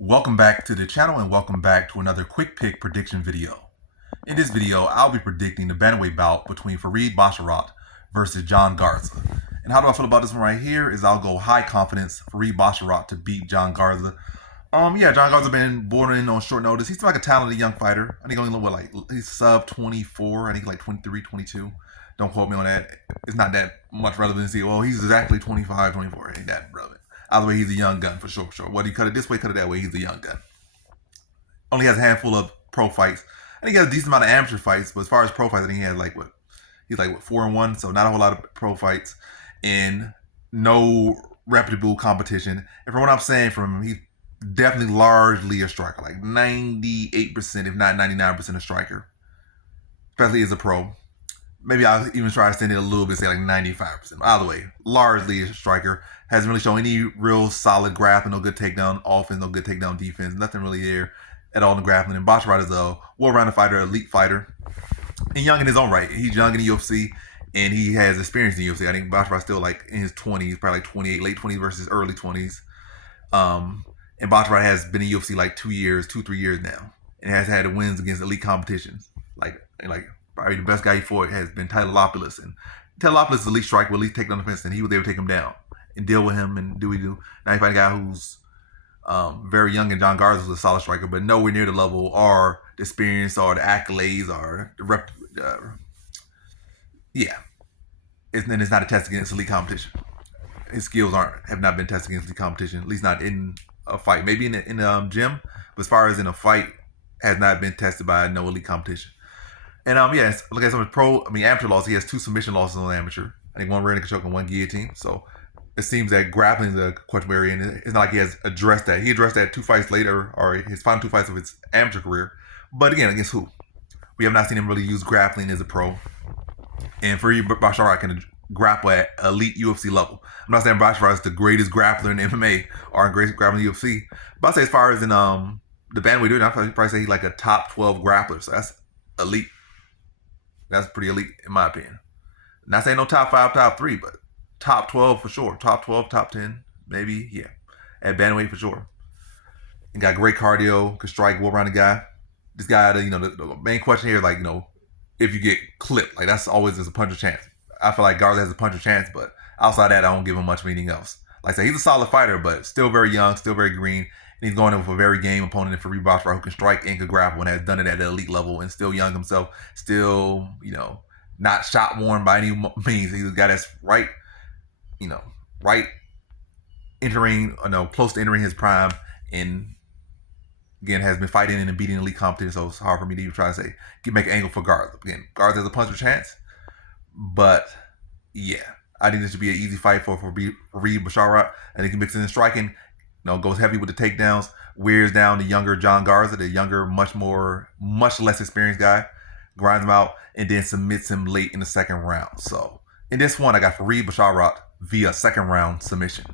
Welcome back to the channel and welcome back to another quick pick prediction video. In this video, I'll be predicting the bantamweight bout between Farid Basharat versus John Garza. And how do I feel about this one right here is I'll go high confidence Farid Basharat to beat John Garza. John Garza been bordering on short notice. He's like a talented young fighter. I think only he's sub 24. I think like 23, 22. Don't quote me on that. It's not that much relevancy. Well, he's exactly 25, 24. Ain't that relevant. Either way, he's a young gun for sure. Whether you cut it this way, cut it that way, he's a young gun. Only has a handful of pro fights. I think he has a decent amount of amateur fights, but as far as pro fights, I think he has he's 4-1, so not a whole lot of pro fights and no reputable competition. And from what I'm saying from him, he's definitely largely a striker, like 98%, if not 99% a striker, especially as a pro. Maybe I'll even try to extend it a little bit, say like 95%. Either way, largely a striker. Hasn't really shown any real solid grappling, no good takedown offense, no good takedown defense. Nothing really there at all in the grappling. And Basharat is a well-rounded fighter, elite fighter, and young in his own right. He's young in the UFC, and he has experience in the UFC. I think Basharat's still like in his 20s, probably like 28, late 20s versus early 20s. And Basharat has been in UFC like 3 years now, and has had wins against elite competitions. Like probably the best guy he fought has been Taitalopoulos, and Taitalopoulos is elite striker, elite takedown defense, and he was able to take him down and deal with him and do what he do. Now you find a guy who's very young, and John Garza is a solid striker, but nowhere near the level or the experience or the accolades or the rep. It's not a test against elite competition. His skills have not been tested against elite competition, at least not in a fight. Maybe in the gym, but as far as in a fight, has not been tested by no elite competition. And look at some of his amateur losses. He has 2 submission losses on amateur. I think 1 rear naked choke and 1 guillotine. So it seems that grappling is a question area, and it's not like he has addressed that. He addressed that 2 fights later, or his final 2 fights of his amateur career. But again, against who? We have not seen him really use grappling as a pro. And Farid Basharat can grapple at elite UFC level. I'm not saying Basharat is the greatest grappler in MMA or greatest grappler in the UFC, but I'd say as far as in the bantamweight, I'd probably say he's like a top 12 grappler. So that's elite. That's pretty elite in my opinion. Not saying no top 5, top 3, but top 12 for sure. Top 12, top 10, maybe, yeah. At bantamweight for sure. And got great cardio, can strike, well-rounded guy. This guy, the main question here is if you get clipped, that's always there's a puncher chance. I feel like Garza has a puncher chance, but outside that, I don't give him much of anything else. Like I said, he's a solid fighter, but still very young, still very green. And he's going in with a very game opponent in Farid Basharat who can strike and can grapple and has done it at the elite level and still young himself, still, not shot worn by any means. He's a guy that's entering, close to entering his prime, and again has been fighting and beating elite competition. So it's hard for me to even try to say make an angle for Garza. Again, Garza has a puncher chance, but yeah, I think this should be an easy fight for Farid Basharat. I think he mixes in striking, goes heavy with the takedowns, wears down the younger John Garza, the younger, much less experienced guy, grinds him out, and then submits him late in the 2nd round. So in this one, I got Farid Basharat via 2nd round submission.